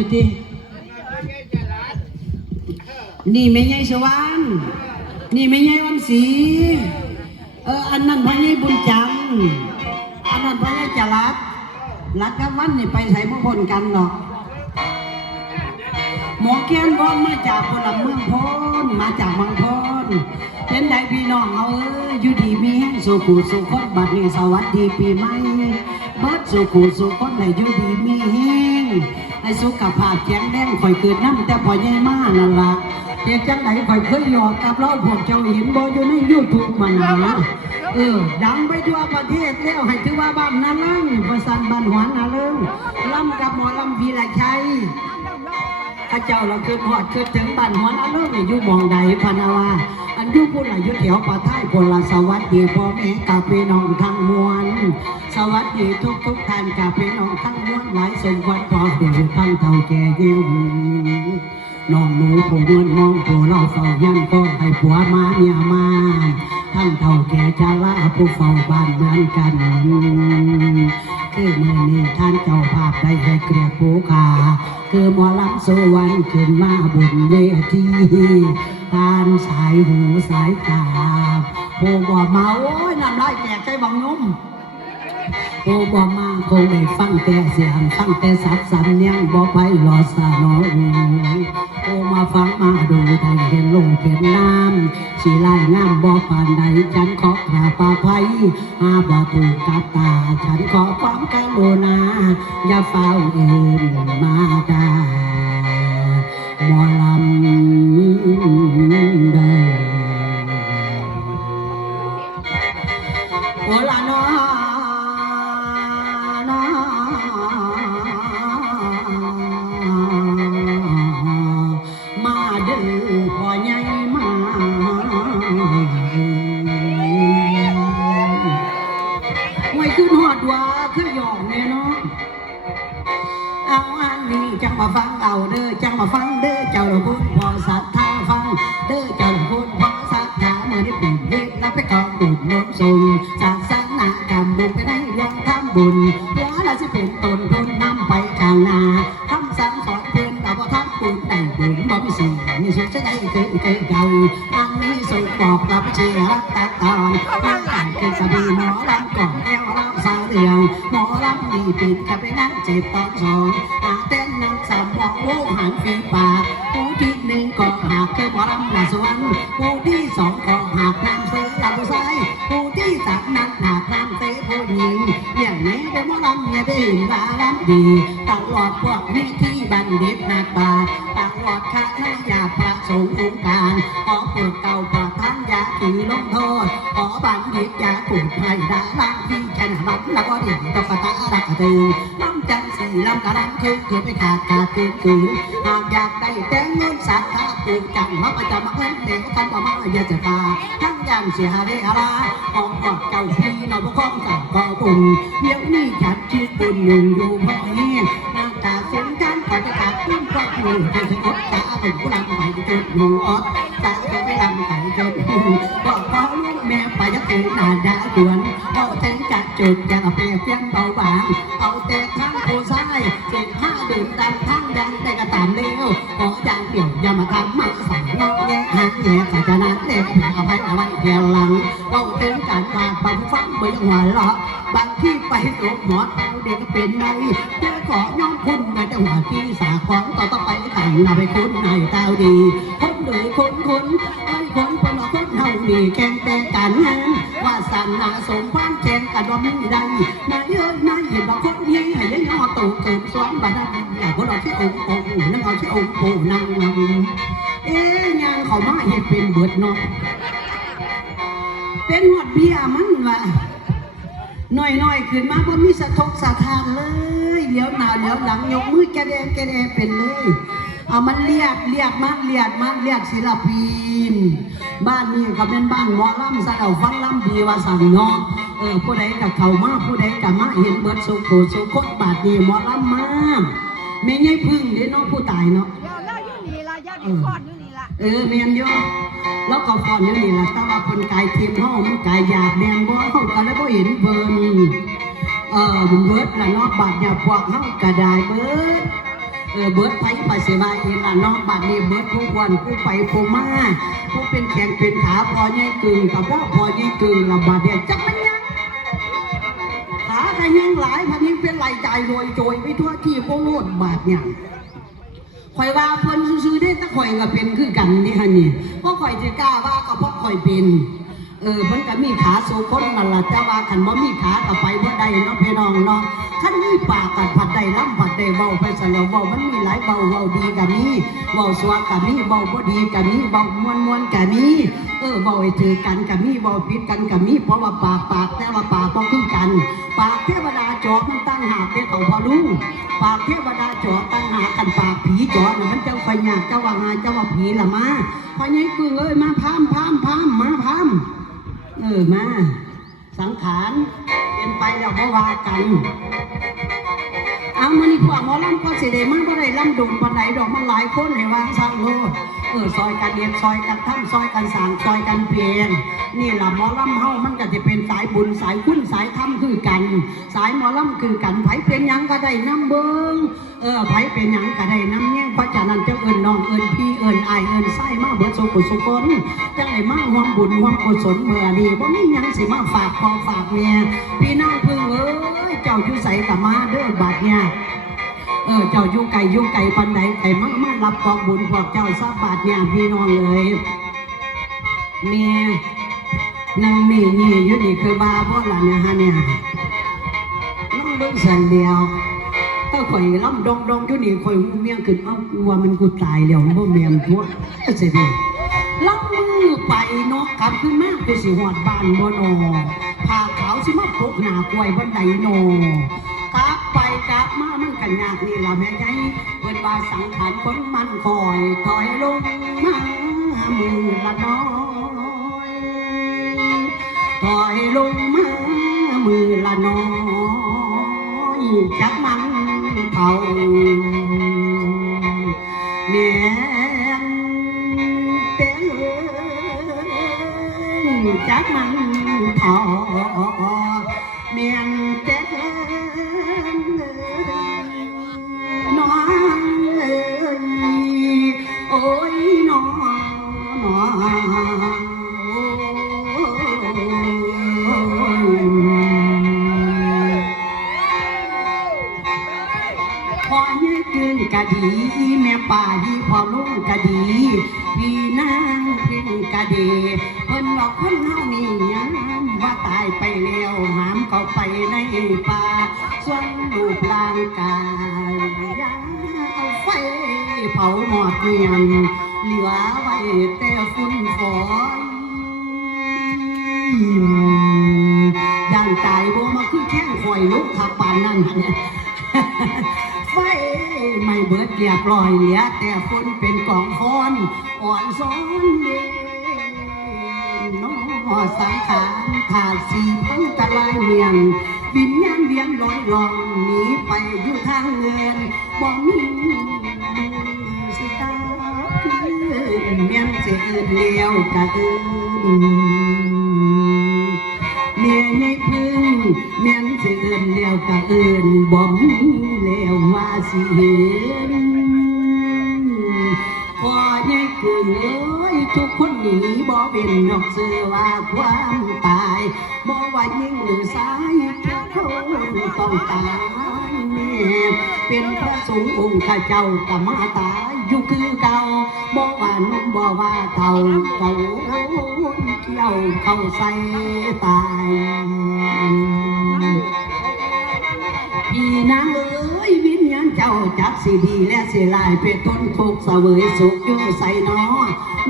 อยู่ตินี่ไม่ใช่สวรรค์นี่ไม่ใช่วันศรีเอออันนั้นพ่อใหญ่บุญจันทร์อันนั้นพ่อใหญ่จรัดรัดกับวันนี่ไปใส่มงคลกันเนาะหมอแค้นพ้นมาจากพลเมืองพ้นมาจากเมืองพ้นเป็นไดพี่น้องเอาเอ้ยอยู่ดีมีแห้งสุขุสุขนบัดนี้สวัสดีปีใหม่เบิดสุขุสุขนให้อยู่ดีมีแห้ง ให้สุขภาพแข็งแรงข่อยเกิดน้ำแต่พอใหญ่มานั่นล่ะเด็กจังไหนข่อยเคยหยอกกับเราพวกเจ้าเห็นบ่อยู่ในยูทูบมันนะเออ ดังไปทั่วประเทศแล้วให้ถือว่าบ้านนาลังประสันบ้านหัวนาเลิงล่ำกับหมอลำวีระชัย ข้าเจ้าเราคือหอดคือถึงบ้านหัวนาเลิกอยู่มองใดพนาวาอันยุพุ่นอายุแถวป่าท้ายพลสวัสดีพ่อแม่กับพี่น้องทั้งมวลสวัสดีทุกทุกท่านกับพี่น้องทั้งมวลหลายสมควรพอดูทั้งเท่าแก่ยิ่ง น้องหนูผู้เงินมองผู้เราเฝ้ายันก็ให้ผัวมาเนี่ยมาทั้งเท่าแก่ชาลาผู้เฝ้าบ้านเหมือนกันคือมือนี้ท่านเจ้าภาพได้ให้เกลียดผู้ขาคือหมอลำสวรรค์ขึ้นมาบนเวทีทานสายหูสายตาผู้บ่มาโอ้ยน้ำลายแตกใจบังนุ่ม ผู้บ่มาคงได้ฟังแต่เสียงฟังแต่สับสันยังบ่ไปหลอสาน้อยผู้มาฟังมาดูได้เห็นลงเห็นน้ำสีลายงามบ่ปานใดฉันขอขราปาภัยหาบ่ถูกกับตา ฉันขอความกรุณาอย่าเฝ้าเอินมาดาหมอลำ นั่งเจ็บตองสองอาเต้นนั่งสามบอกโอ้หางฟีปากผู้ที่หนึ่งก็หักคือหมอลำละสวนผู้ที่สองก็หักนางเสือลำซ้ายผู้ที่สามนั้นหักนางเสือผู้หญิงอย่างนี้เป็นหมอรำเนี่ยได้เห็นว่าลำดีตลอดพวกวิธี บัณฑิตนักบาตลอดคณะญาติพระสงฆ์องค์การขอปวดเก่าประทานยาถือลงโทษขอบัณฑิตยาปวดให้ดาลังที่แค่นบัตแล้วก็ดิ่งตกตาดักกระตือลำจันสีลำกระดังคือคือไปขาดขาดคืนคืนหากอยากได้แต่เงินสัตว์ถ้าปลูจังมาประจำมาเงินเด็กกันมาอย่าจะตาทั้งยันเสียหาเรหาราออกกอดเก่าพี่เราพวกข้องกับกอบุญเดี๋ยวนี้ฉันชื่อบุญหนึ่งอยู่พอเฮียนางตาเสียงจั นจะขาดขึ้นก็คือจะจะอดตาเป็นผู้นำไปจนหนูอดตาจะไม่ลำไปจนก็ขอลูกแม่ไปยักษ์นาดาดวนเอาเส้นจัดจุดอย่างเปรียบเทียบเบาบางเอาแต่ข้างโคซ้ายเจ็ดห้าดื่มตามข้างดังแต่กระตามเร็วขออย่างเดียวอย่ามาทำมาสั่งนอกแง่หางแง่ใส่ชนะเด็กเอาไปเอาไว้แค่หลังเอาเต็มการมาบังฟังเบื่อหัวเราะ บางที่ไปหลบหมอเอาเด็กเป็นไงเพื่อขอยอมคุณในจังหวะที่สาของต่อต่อไปแต่งนาไปคุณในเต้าดีคนโดยคนคนไอ้คนคนละคนเฮาดีแข่งแต่กันว่าสันนาสมความแข่งกันว่ามีได้นายเอ้ยนายเห็นว่าคนนี้ให้ยังยอตูเกิดสวนบ้านนั้นอยากว่าเราที่องค์องค์นั่งเอาที่องค์ปู่นั่งนั่งเอ๊ยงานเขามาเห็ดเป็นเบิดเนาะเป็นหอดเบียมันว่ะ หน่อยหน่อยๆขึ้นมาบ่มีสะทกสะทานเลย เดี๋ยวหน้าเดี๋ยวหลังยกมือแกแดงแกแดงเป็นเลยเอามันเรียกเรียกมาเรียกมาเรียกศิลปินบ้านนี้ก็เป็นบ้านหมอลำสะเดาฟังลำดีว่าสั่งเนาะเออผู้ใดกับเขามาผู้ใดกับมาเห็นเบิดสุโขสุขดบาดดีหมอลำมาแม่ใหญ่พึ่งเด้เนาะผู้ตายเนาะเดี๋ยวเราอยู่นี่ละย่าดีคอนอยู่นี่ละ เออแมนอยู่แล้วก็ฟอนอยู่นี่ล่ะแต่ว่าคนกายทีมเฮามันกายหยาบแมนบ่เฮาก็เลยบ่เห็นเบิ่งเออเบิร์ดละนาะบาดหยาบพวกเฮาก็ได้เบิร์ดเออเบิร์ดไผไปเสวาเองล่ะนองบัดนี้เบิร์ดผู้วันผู้ไปผู้มาผู้เป็นแขงเป็นขาพอใหญ่กึ่งกับว่าพอใหญ่กึ่งละบาดเดียจักมันยังขาก็ยังหลายพันยังเป็นไหลใจรวยโจยไปทั่วที่โคโลดบาดเนี่ย ข่อยว่าเพิ่นซื้อๆได้แตะข่อยก็เป็นคือกันนี่ฮะนี่เพราะข่อยจะกล้าว่าก็เพราะข่อยเป็น เออมันก็มีขาโซคนนั่นล่ะแต่ว่าคันบ่มีขาก็ไปบ่ เนาะพี่น้องเนาะคันมีปากกัผัดได้ล้ำผัดได้เว้าไปซะแล้วเว้ามันมีหลายเว้าเว้าดีก็มีเว้าสวก็มีเว้าบ่ดีก็มีเว้าม่วนๆก็มีเออเว้าให้ถือกันก็มีเว้าผิดกันก็มีเพราะว่าปากปากแต่ว่าปากบ่คือกัน ปากเทวดาจอกมันตั้งหากเด้เขาพอรู้ปากเทวดาจอตั้งหากันปากผีจอกน่ะมันเจังไฟยากเจ้าว่าหาเจ้าว่าผีล่ะมาพอใหญ่กึ่งเอ้ยมาพามพามพามมาพามเออมา สังขารเป็นไปแล้วบ่ว่ากัน เอามานี่กว่าหมอลำก็สิได้มันก็ได้ลำดุมปานใดดอกมันหลายคนให้วางสร้างโลดเออซอยกันเดียนซอยกันทำซอยกันสางซอยกันเพลงนี่แหละหมอลำเฮามันก็จะเป็นสายบุญสายคุณสายธรรมคือกัน สายหมอลำคือกันไผเป็นยังก็ได้น้ำเบิงเออไผเป็นยังก็ได้น้ำแง่งเพราะฉะนั้นจะเอิ้นน้องเอิ้นพี่เอิ้นอายเอิ้นไส้มาเบิดสุขุสุคนจังได้มาห่วงบุญห่วงกุศลเมื่อนี้บ่มีหยังสิมาฝากพอฝากเมียพี่น้องพึ่งเอ้ จ้าอยู่ไสก็มาเด้อบัดเนี่ยเออเจ้าอยู่ไก่อยู่ไก่ปันใดไก่มากมารับกองบุญพวกเจ้าทราบบาทเนี่ยพี่น้องเลยเมียนางเมียนี่อยู่นี่คือบาพวกหลานเนี่ยฮะเนี่ยน้องเบิ่งสันเดียวถ้าข่อยล่ำดองดองอยู่นี่ข่อยหูเมียขึ้นเอ้ากลัวมันกูตายแล้วบ่เมียนทั่วเสิเดีล่ำมือไปเนาะกลับขึ้นมากูสิหอดบ้านบ่นอผ้าขา สิมาปกหน้ากล้วยบนไดโนกลับไปกลับมามันกันยากนี่ล่ะแม่ใจเปิดว่าสังขารคนมันคอยถอยลงมามือละน้อยถอยลงมามือละน้อยจักมันเท่าแม่นเต้จักมัน เท่าเมียนเต้น ลุกขับปานนั่นเนี่ยไฟไม่เบิดเรียบร้อยเหลือแต่คนเป็นกองฟอนอ่อนซ้อนเด่นน้อสังขารขาดสีพังตะลายเมียนวิญญาณเวียนลอยลองหนีไปอยู่ทางเงินบ่มีสิตาคือเมียนเสียอื่นเลี้ยวกะเอินเมียใหญ่พึ่งเมียน สิเอินเลี้ยวกะเอินบ่มีแล้วว่าสิเห็นพอใหญ่พึ่งเอ้ยทุกคนหนีบ่เป็นดอกเสือว่าความตายบ่ว่ายิ่งหรือสายทุกคนต้องตายแน่เป็นพระสงฆ์องค์ข้าเจ้าก็มาตายอยู่คือเก่าบ่ว่านุ่มบ่ว่าเฒ่าเก่าเกี่ยวเข้าใส่ตาย นางเอ้ยวิญญาณเจ้าจักสิดีและสิลายเป็ดทนทุกเสวยสุขอยู่ใส่น้อ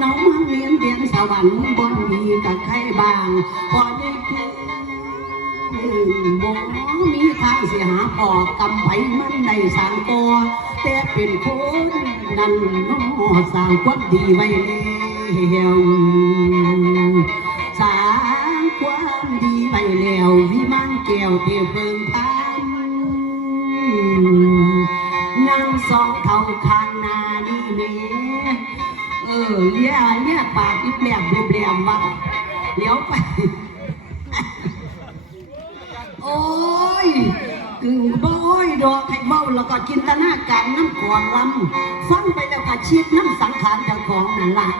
น้องมันเลียนเดียนสวรรค์บนมีกับใครบางพอได้คือบ่มีทางเสียหาออกกำไผมันได้สางตัวแต่เป็นคนนั้นน้อสร้างความดีไว้แล้วสร้างความดีไว้แล้ววิมานแก้วเทพเพิ่งทา นั่งสองเท่าข้างนานี่เมเออเลี้ยเลี้ยปากอีแปลมเปลมวัดเลี้ยวไป โอ้ยบ่อยดอกให้เบ้าแล้วก็จินตนาการน้ำก่อนลำฟังไปแล้วก็ชิดน้ำสังขารเจ้าของนั่นแหละ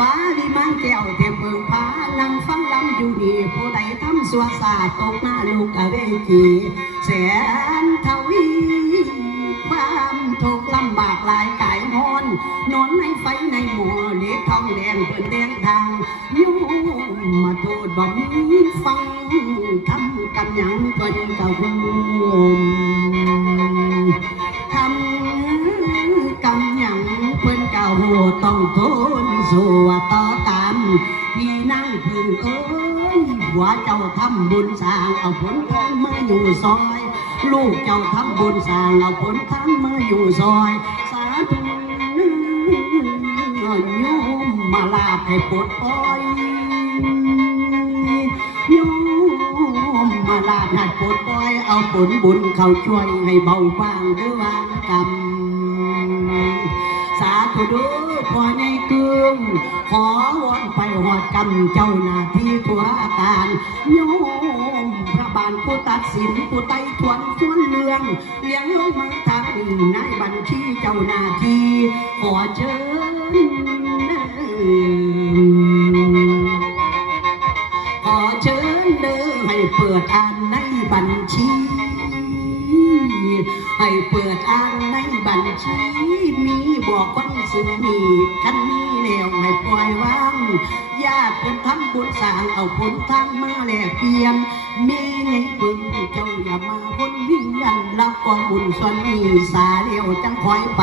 บาลีมังแก้วเทมเบิงพานังฟังลำอยู่นี่ผู้ใดทำสัวสาตกหน้าลูกกะเวจีแสนทวีความทุกข์ลำบากหลายกายงอนนอนในไฟในหม้อเล็กทองแดงเปิ่นแดงทางโยมมาโทษบ่มีฟังทำกันยังเพิ่นกะห่วม ว่าเจ้าทำบุญสร้างเอาผลทางมาอยู่ซอย ลูกเจ้าทำบุญสร้างเอาผลทางมาอยู่ซอย สาธุโยมมาลาให้ปลดปล่อยโยมมาลาให้ปลดปล่อยเอาผลบุญเข้าช่วยให้เบาบางด้วยวางกรรม ญ่กึมขอวอนไปหอดกรรมเจ้าหน้าที่ตัวอาการโยมพระบาลผู้ตัดสินผู้ไต่ทวนส่วนเรื่องเลี้ยงลงมาทางในบัญชีเจ้าหน้าที่ขอเชิญขอเชิญเด้อให้เปิดอ่านในบัญชีให้เปิดอ่านในบัญชีมีบอกคนซื้อมีคันนี้ แล้วให้ปล่อยวางญาติเพิ่นทำบุญสร้างเอาผลทางมาแลกเปลี่ยนมีไงเพิ่งเจ้าอย่ามาวนวิญญาณรับกองบุญส่วนนี้สาเดียวจังคอยไป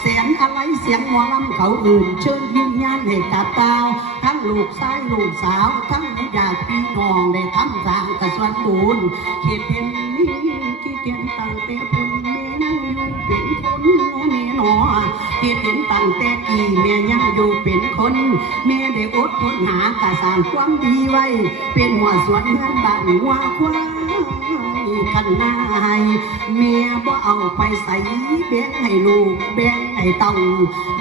เสียงอะไรเสียงหมอลำเขาอื่นเชิญวิญญาณให้กลับดาวทั้งลูกชายลูกสาว ทั้งญาติพี่น้องได้ทำสร้างกระสวนบุญเขตเพียงนี้ที่เทียนตั้งแต่ เขตเห็นตั้งแต่กี่แม่ยังอยู่เป็นคนแม่ได้อดทนหากระสร้างความดีไว้ เป็นหัวสวนเงินบ้านหัวควายขันนายเมียบ่เอาไปใส่แบ่งให้ลูกแบ่งให้เต่า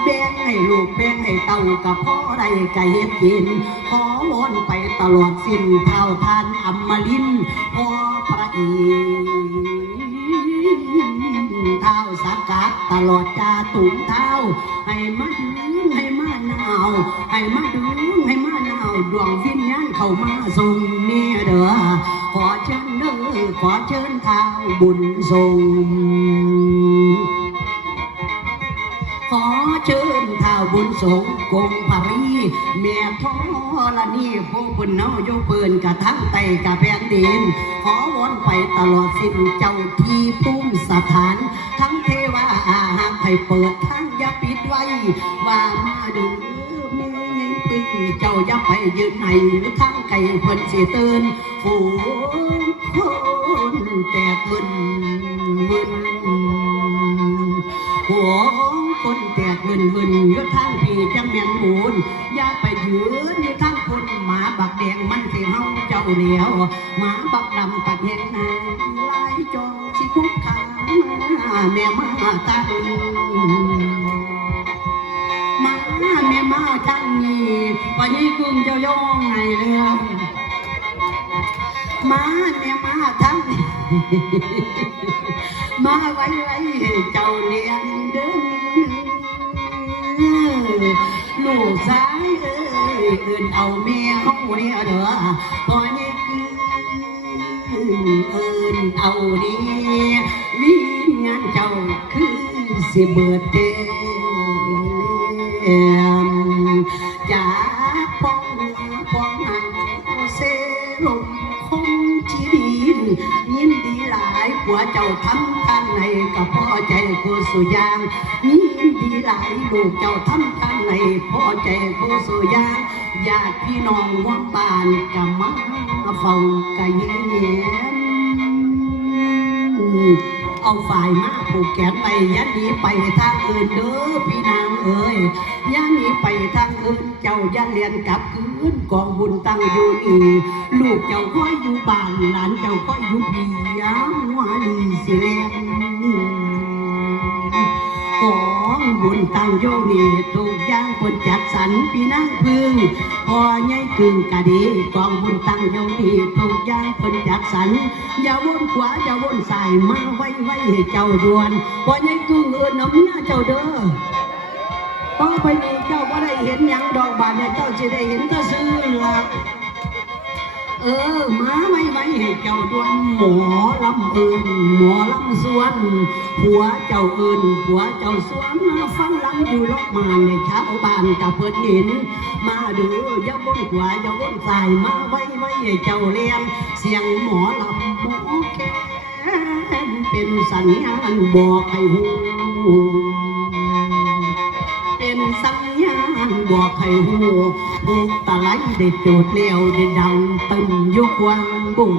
แบ่งให้ลูกแบ่งให้เต่ากับพ่อได้กะเฮ็ดกินขอวอนไปตลอดสิ้นเท่าทานอมลินพ่อพระอี เท้าสักกัดตลอดจาตุงเท้า ให้มาดึงให้มาหนาวให้มาดึงให้มาหนาวดวงวิญญาณเข้ามาส่งเนี่ยเด้อขอเชิญเด้อขอเชิญทางบุญส่ง ขอเชิญท้าวบุญสงกงภรีแม่ท้อละนี่ผู้บุญเนาโยเปินกะทั้งไตกะแผ่นดิน ขอวนไปตลอดสิ้นเจ้าที่ภูมิสถาน ทั้งเทวาอาหากให้เปิดทางอย่าปิดไว้ ว่ามาดูแม่ยังตึงเจ้าอย่าไปยืนไหนทางไก่เพิ่นสิเตือนฝูงคนแตกมึนมึนหัว คนแตกเงินเงินอยทางพี่จังแมงมูลอย่าไปยืนอยู่ทางคนหมาบักแดงมันสิเฮาเจ้าเหนียวหมาบักดำปัดเห็นหน้าลายจองสิคุกขาแม่มาตั้งมาแม่มาทั้งนี้วันนี้กุ้งเจ้าย่องไงเรื่องมาแม่มาทั้ง เอื่นเอาแม่เฮาเนี่ยเด้อพอนี่คือเอินเอาดีวิญญาณเจ้าคือสิเบิดเต็มจากป้องป้องหันเสลมคงจีดินยินดีหลายผัวเจ้าทำทางไหนก็พอใจผู้สุยางยินดีหลายลูกเจ้าทำทางไหนพอใจผู้สุยาง ญาติพี่น้องหัวบ้านก็มาเฝ้ากะเย็นเอาฝ่ายมาผูกแขนไปยันนี้ไปทางอื่นเด้อพี่นางเอ้ยอยันนี้ไปทางอื่นเจ้าย่าเรียนกลับคืนกองบุญตั้งอยู่นี่ลูกเจ้าก็อยู่บ้านหลานเจ้าก็อยู่พี่ยามหัวนีสิแลนของ บุญตั้งโยนีทุกอย่างคนจัดสรรพี่นั่งพึ่งพอใหญ่กึ่งกะดีกองบุญตั้งโยนีทุกอย่างคนจัดสรรอย่าวนขวาอย่าวนซ้ายมาไว้ไว้ให้เจ้าดวนพอใหญ่กึ่งเอินเอาเมียเจ้าเด้อต่อไปนี้เจ้าก็ได้เห็นยังดอกบานเนี่ยเจ้าจะได้เห็นแตะซื้อละ เออมาไม่ไม่ให้เจ้าดวนหมอลำเอินหมอลำสวนผัวเจ้าเอินผัวเจ้าสวนฟังลำอยู่ลกมาในชาวบ้านกับเพื่อนเห็น มาเดูอย่าบนขวาอย่าบนซ้ายมาไว้ไว้ให้เจ้าเลี้ยงเสียงหมอลำหมอแกเป็นสัญญาณบอกให้หู บอกให้หูผูกตะไลได้จูดเลี้ยวได้ดังตึมยกวางบุญ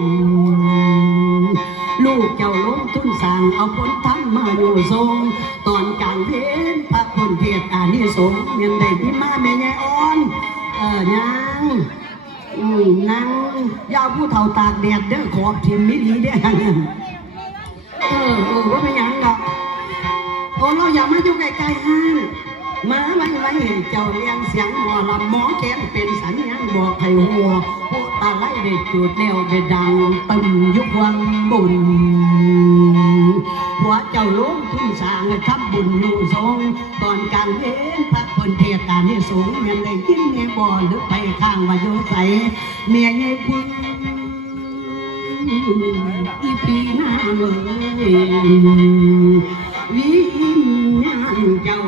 ลูกเจ้าลงทุนสร้างเอาผลทำมาอยู่ทรงตอนกลางเพนพระคนเทศอานิสงส์ยังได้ที่มาแม่ยายอ่อน เออนางอืมนางยาวผู้เฒ่าตากแดดเด้อขอบทิมไม่ดีเด้อเออเออว่าไม่ยังหรอกโอ้เราอย่ามาอยู่ใกล้ๆห้าง มาไว้ไว้ให้เจ้าเลี้ยงเสียงหมอลำหมอแคนเป็นสัญญาณบอกให้หัวผู้ตาไล่ได้จุดแนวได้ดังตึมยุควังบุญหัวเจ้าล้มทุ่งสางทับบุญอยู่ทรงตอนกลางเว้นพระคนเทศการที่สูงยังได้กินเมียบ่หรือไปข้างว่าโยใสเมียใหญ่พึ่งอีปีหน้าเลยวิญญาณเจ้า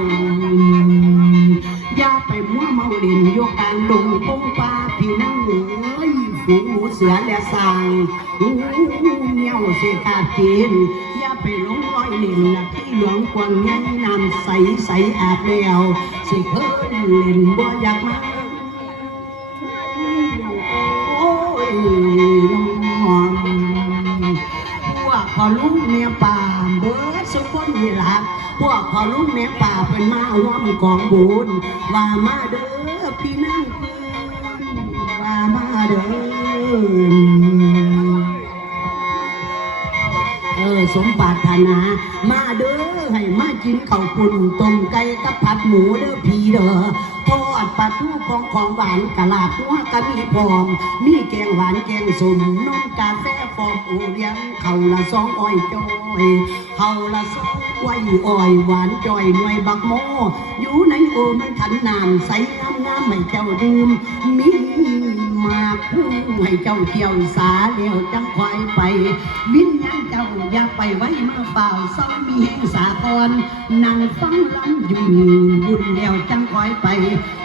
หัวเมาเล่นโยกการลงปงปลาพี่นั่งเอ้ยฝูงเสือและสางหูเมียวเสกาเกนอย่าไปหลงร้อยเล่นนะที่หลวงกวางใหญ่น้ำใสใสอาบแล้วสิเพิ่นเล่นบ่อยากมาโอ้ยน้อง พอลุงเมียป่าเบิดสุขคนนี่ละพวกพอลุงเมียป่าเป็นมาว่ามกองบุญว่ามาเด้อพี่นั่งเพื่อนว่ามาเด้อ สมปรารถนา มาเด้อให้มากินข้าวปุ่นต้มไก่กับผัดหมูเด้อพี่เด้อทอดปลาทูของของหวานกะลาดหัวกะมีพร้อม มีแกงหวานแกงสมนมกาแฟฟอมโอเลี้ยงเขาละสองอ้อยจอยเขาละสองไว้อ้อยหวานจอยหน่วยบักโมอยู่ในโอมันขันน้ำใสงามงามๆให้เจ้าดื่มมี มากผู้ให้เจ้าเที่ยวสาเลี้ยวจังควายไป วิญญาณเจ้าอย่าไปไว้มาเปล่าซ้ำมีสากรนั่งฟังลำอยู่บุญแล้วจังคอยไป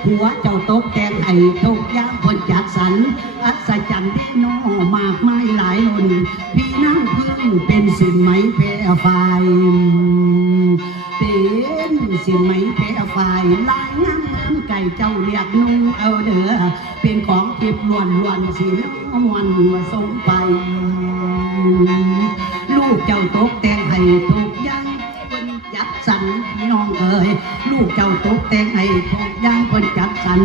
หัวเจ้าตกแต่งให้ทุกยางคนจัดสรรอัศจรรย์ที่น้อมากมายหลายล้นพี่นั่งพึ่งเป็นสินไหมแพ้ไฟเป็นสินไหมแพ้ไฟลายงาม ไก่เจ้าเรียกนุ่งเอาเด้อเป็นของเก็บล้วนล้วนสิมวนมาส่งไป ลูกเจ้าตกแต่งให้ทุกย่างคนจัดสรรพี่น้องเอ๋ยลูกเจ้าตกแต่งให้ทุกย่างคนจัดสรร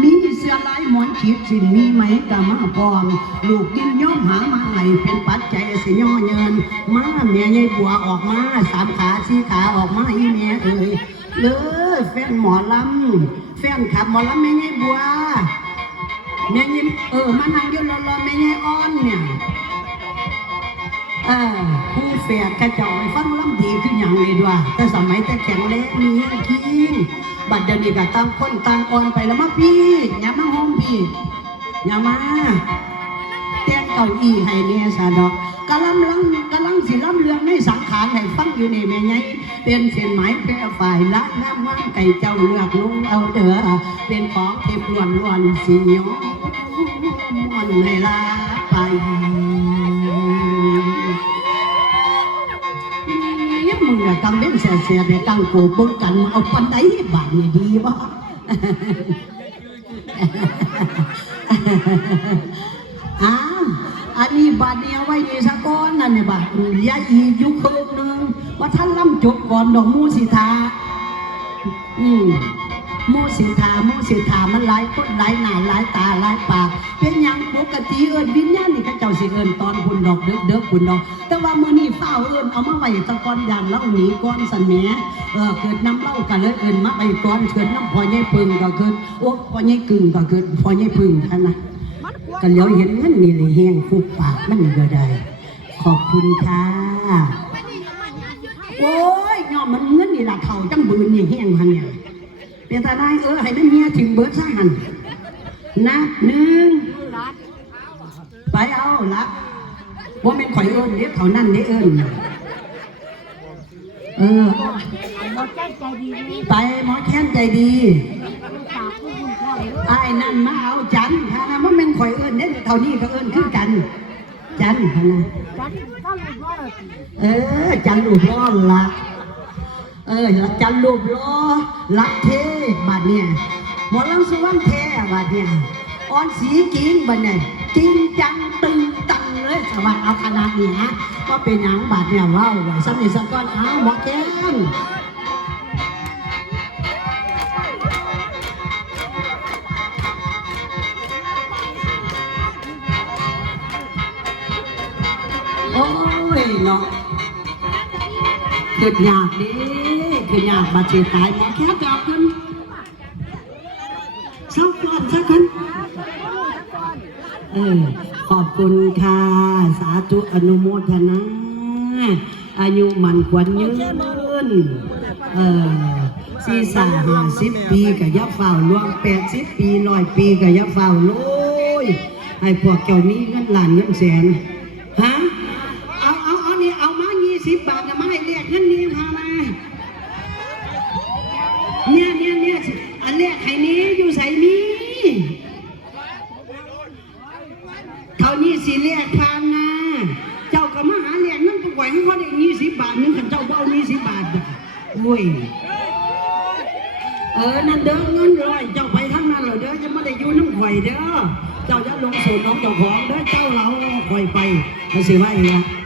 มีเสื้อลายหมอนขีดสินมีไหมกะมาพร้อม ลูกยินย่อมหามาให้เป็นปัจจัยสิย่อเยินมาเมียยายบัวออกมาสามขาสี่ขาออกมาอีเมียเอ๋ยเลย แฟนหมอลำแฟนขับหมอลำแม่ยายบัวแม่ยายเออมานั่งยืนรอๆแม่ยายอ่อนเนี่ยเออผู้แฝดกระจอยฟังลำดีคืออย่างเลยด้วยแต่สมัยแต่แข็งแรงมีเงี้ยคิงบัดเดี๋ยวนี้ก็ต่างคนต่างอ่อนไปแล้วมาพี่อย่ามาห้องพี่อย่ามาเต้นเก้าอี้ให้เนี่ยสะดอกกำลังลังกำลังสิลำเรือง ในสังขารให้ฟังอยู่ในแม่ไงเป็นเส้นไหมแปรฝ่ายละน้ำว่างไก่เจ้าเลือกลงเอาเด้อเป็นของเก็บล้วนล้วนๆสีเหนียวมวนให้ลาไปเนี่ยมึงอะกำเล่นเสียเสียในกังโกเบิ่งกันเอาปันไดบาทนี่ดีบ่อ้าว อันนี้บาทเดียวไว้ดีสักก้อนนั่นเนี่ยบาทยาอียุคเพิ่มหนึงว่าท่านล่ำจบก่อนดอกมูสิทาอืมโมสิถาโมสิถามันหลายคนหลายหน้าหลายตาหลายปาก เป็นยังปกติเอิ้นวิญญาณนี่เขาเจ้าสิเอิ้นตอนคุณดอกเด้อเด้อคุณดอก แต่ว่ามื้อนี้ฟ้าเอิ้นเอามาไว้ตะกอนยานเล่าหนีก่อนสันแหมเออเกิดน้ำเล่ากันเลยเอิ้นมาไว้ก่อนเกิดน้ำพอใหญ่ปึงก็เกิดโอ้พอใหญ่กึ่งก็เกิดพอใหญ่ปึงท่านนะ มันกลัวก็เหลียวเห็นเงินนี่เลยแห้งฟูปากมันก็ได้ ขอบคุณค่ะโอ้ยยอมมันเงินนี่ละเท่าจังบืนนี่แห้งพันเนี่ยเป็นตาได้เออให้มันเมียถึงเบิดซะหันนับหนึ่งไปเอาละว่าเป็นข่อยเอิญเรียกเขานั่นได้เอิญเออหมดใจใจดีไปหมอแค้นใจดี ฝายไอ้นั่นมาเอาจันฮะนะว่าเป็นข่อยเอิญเนี่ยเท่านี้ก็เอิญคือกัน จันฮะนะจันก็เลยว่าเออ จันรูปล้อละเออจันรูปล้อลักเทบัดเนี่ยหมอลำสวรรค์แท้บัดเนี่ยอ่อนสีกินบัดเนี่ยจริงจังตึงตังเลยสวัสดิ์เอาขนาดนี้ฮะว่าเป็นหนังบัดเนี่ยว้าวสมิสก้อนเอาหมอแก้ม เกิดยากดิเกิดยากบาดเจ็บตายหมอแค่กลับกันเศร้าก่อนสักกันเออขอบคุณค่ะ สาธุอนุโมทนา อายุมันขวัญยืนเออสี่สาห้าสิบปีกับยับเฝ้าล่วงแปดสิบปีร้อยปีกับยับเฝ้าโลยให้พวกเจ้ามีเงินล้านเงินแสนฮะ เอาเอาเอานี่เอามายี่สิบบาทนะมาให้เรียกเงินนี้พามาเนี่ยเนี่ยเนี่ยอันเรียกไห้นี้อยู่ใส่นี้เท่านี้สิเรียกพานนะเจ้าก็มาหาเรียกนั่นก็ไหวให้เขาได้ยี่สิบบาทนึงขันเจ้าบ่เอายี่สิบบาทน่ะ ว้ยเออ นั่นเด้อเงินร้อยเจ้าไปทั้งนั้นเลยเด้อจะไม่ได้อยู่น้ำข่อยเด้อ เจ้าจะลงสู่น้องเจ้าของเด้อ เจ้าเราข่อยไปเอาสิว่าอีกละมา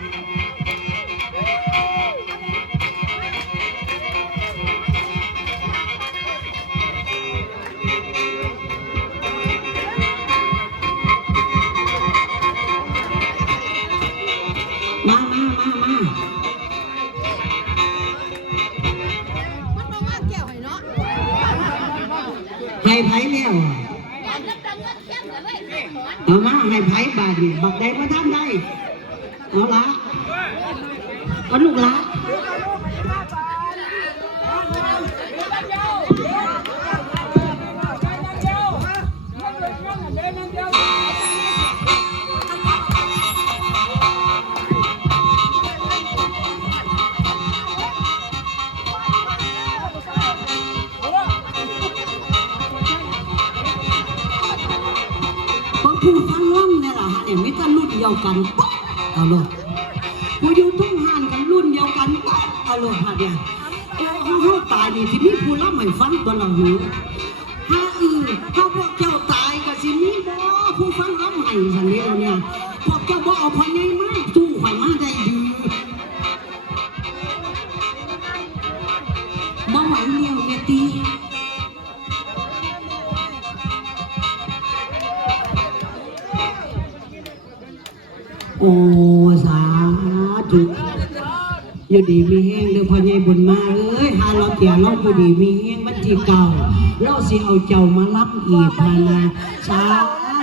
ดียวกันป๊ะเอาลูกผู้อยู่ทุ่งห่านกันรุ่นเดียวกันป๊ะเอาลูกฮะเนี่ยโอ้เฮาเฮาตายนี่ที่นี่ผู้ล่ำให้ฟังตัวเราหู อยู่ดีมีแห้งเด้อพ่อใหญ่บุญมาเอ้ยหาเราเตียเราอยู่ดีมีแห้งวันที่เก่าเราสิเอาเจ้ามารับอีกพานาสา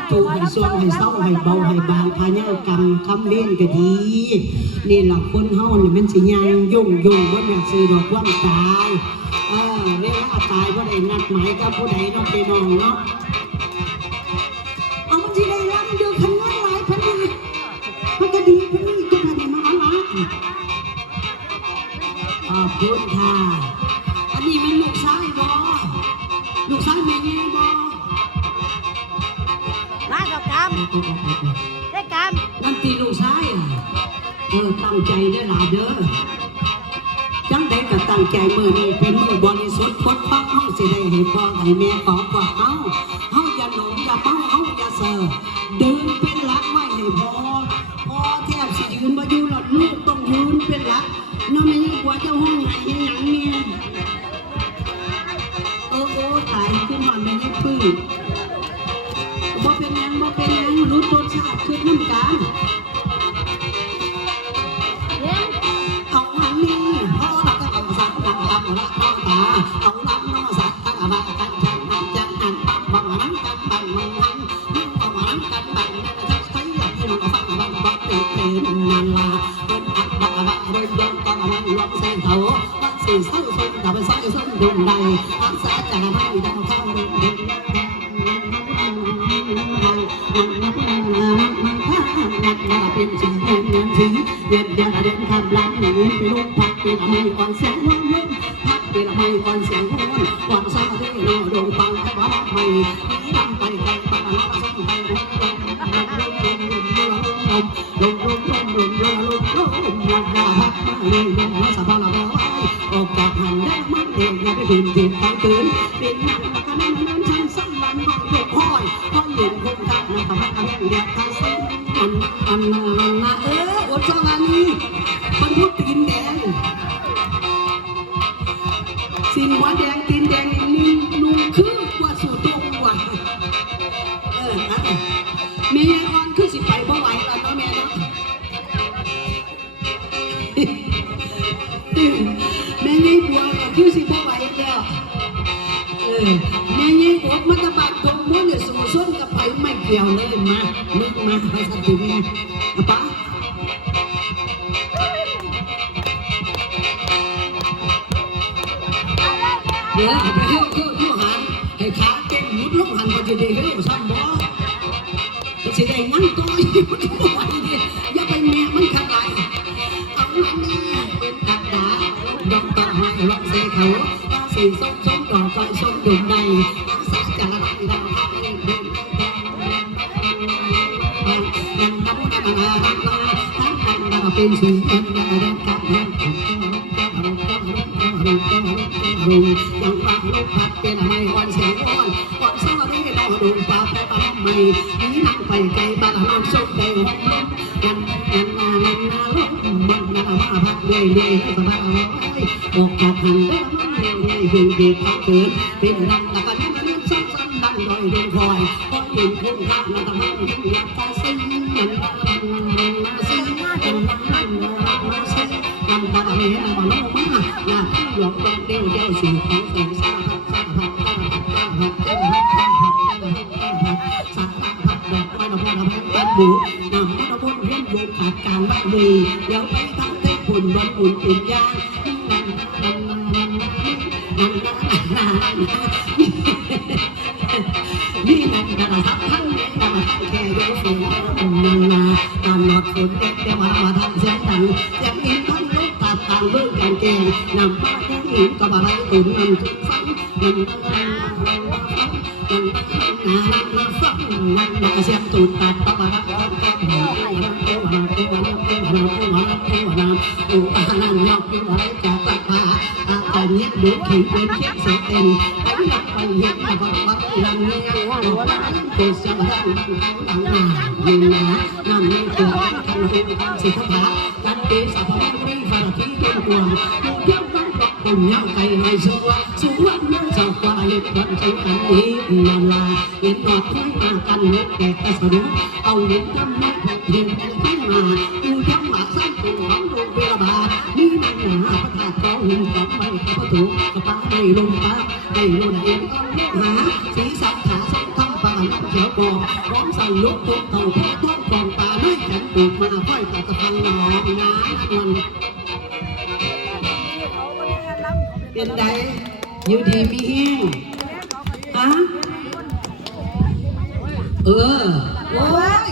ธุให้สวงให้เศร้าให้เบาให้บางพาญากรรมคำเล่นก็ดีนี่หลักคนเฮานี่มันสิยังยุ่งยุ่งว่าแม่นซื้อดอกความตายเออเวลาตายบ่ได้นัดหมายกับผู้ใดเนาะพี่น้องเนาะ บคุณค่ะอันนี้มันลูกชายบอลูกชายแม่ไงบอมากับกำได้กนั่นตีลูกชายอะเออตั้งใจเด้อหลาเด้อจังได้ก็ตั้งใจมือนี้เป็นมือบริสุทธิ์พดฟังเฮาสิได้ให้พ่อให้แม่ของพวกเฮาเฮาอย่าหลงอย่าเมาเฮาอย่าเซ่อเดินเป็นหลักไว้ให้พอพอแทบสิยืนบ่อยู่ สียงวันความสาธิตโนดงฟังแค่ว่าไม่นำไปไกลปานนักสังไปลงลงลงลงลงลงลงลงลงลงลงลงลงยาพักมาเลยลงสะพานละบ่ไว้ออกจากหันได้มันเองอย่าไปดื่มดื่มไปตื่นเป็นนั่งแล้วก็นั่งนั่งฉันสั่งมันหน่อยลูกห้อยห้อยเย็นคงทักนะครับพักกันเดียวกันสิอันอันนะเอออดสมานีมันพูดตีนแดงสิน หัวแดงตีนแดงนุ่นุ่งคือกว่าสู่ตัวกว่าเออนะแม่ยายอ่อนคือสิไปบ่ไหวแล้วเนาะแม่เนาะแม่ยายบัวก็คือสิบ่ไหวแล้วเออแม่ยายบัวมันตะบัดตรงม้วนเนี่ยสมุส้นกับไผไม่เกี่ยวเลยมา ดี๋ยวไปเที่ยเที่ยเที่ยหันให้ขาเก่งมุดลงหันก็จะได้เที่ยวซ้ำบ่ก็จะได้งั้นต่อยมันบ่ไหวดิอย่าไปแม่มันขาดไหลเอาอันนี้เป็นตักดาดอกต่อให้รักเสเขาสีส้มส้มดอกก้อยส้มดุ่มในสาจะละลายดำให้เดินยังที่ ซ้ำนั่งลอยลงคอยพอเห็นคนข้างแล้วก็มันอยากจะซึ้งมันมาซึ้งมันมันมาซึ้งมันตาเมียมันลงมาอยากหลอกลงเดียวเดียวสิ่งของแสงสาหัสสาหัสสาหัสสาหัสสาหัสสาหัสสาหัสสาหัสสาหัสสาหัสดอกไม้ดอกไม้ดอกไม้ปัดบูนำมันวนเวียนโยกขาดกลางบ้านมือเดี๋ยวไปทำเต้ปุ่นวันปุ่นปุ่นยางนั่นนั่นนั่นนั่นนั่นนั่นนี่ Oh, tài nhiếp đủ kiểu đến khiếp sự tình ánh mặt bằng hiện mà vật vật làm như ngang ngang hoa lá từ sợ rằng bằng cao bằng mà nhìn nhá nằm lên cửa anh cần hôn sự thất hạ các tế sản phẩm minh và kính tôn cuồng một kiếp văn vật cùng nhau cày hai xua xuống mắt mắt dọc qua lên vận tranh cắn ý làm là yên ngọt thôi mà cần hết kẻ ta sở đúng ông đến tâm mắt vật thiên thiên mà yêu thắm mà sang cùng bóng đôi หินของไม่กับประตูกระป้าในลมป้าในโลนเอ็นอ้อมหาสีสันขาสังทำปาน้ำเขียวกองพร้อมสั่งลุกตุ้มเต่าพ่อท้องกองปลาด้วยกันปลูกมาค่อยตะตะพังหนองน้ำนวลเป็นไดอยู่ดีมีแห้งฮะเออโอ้ย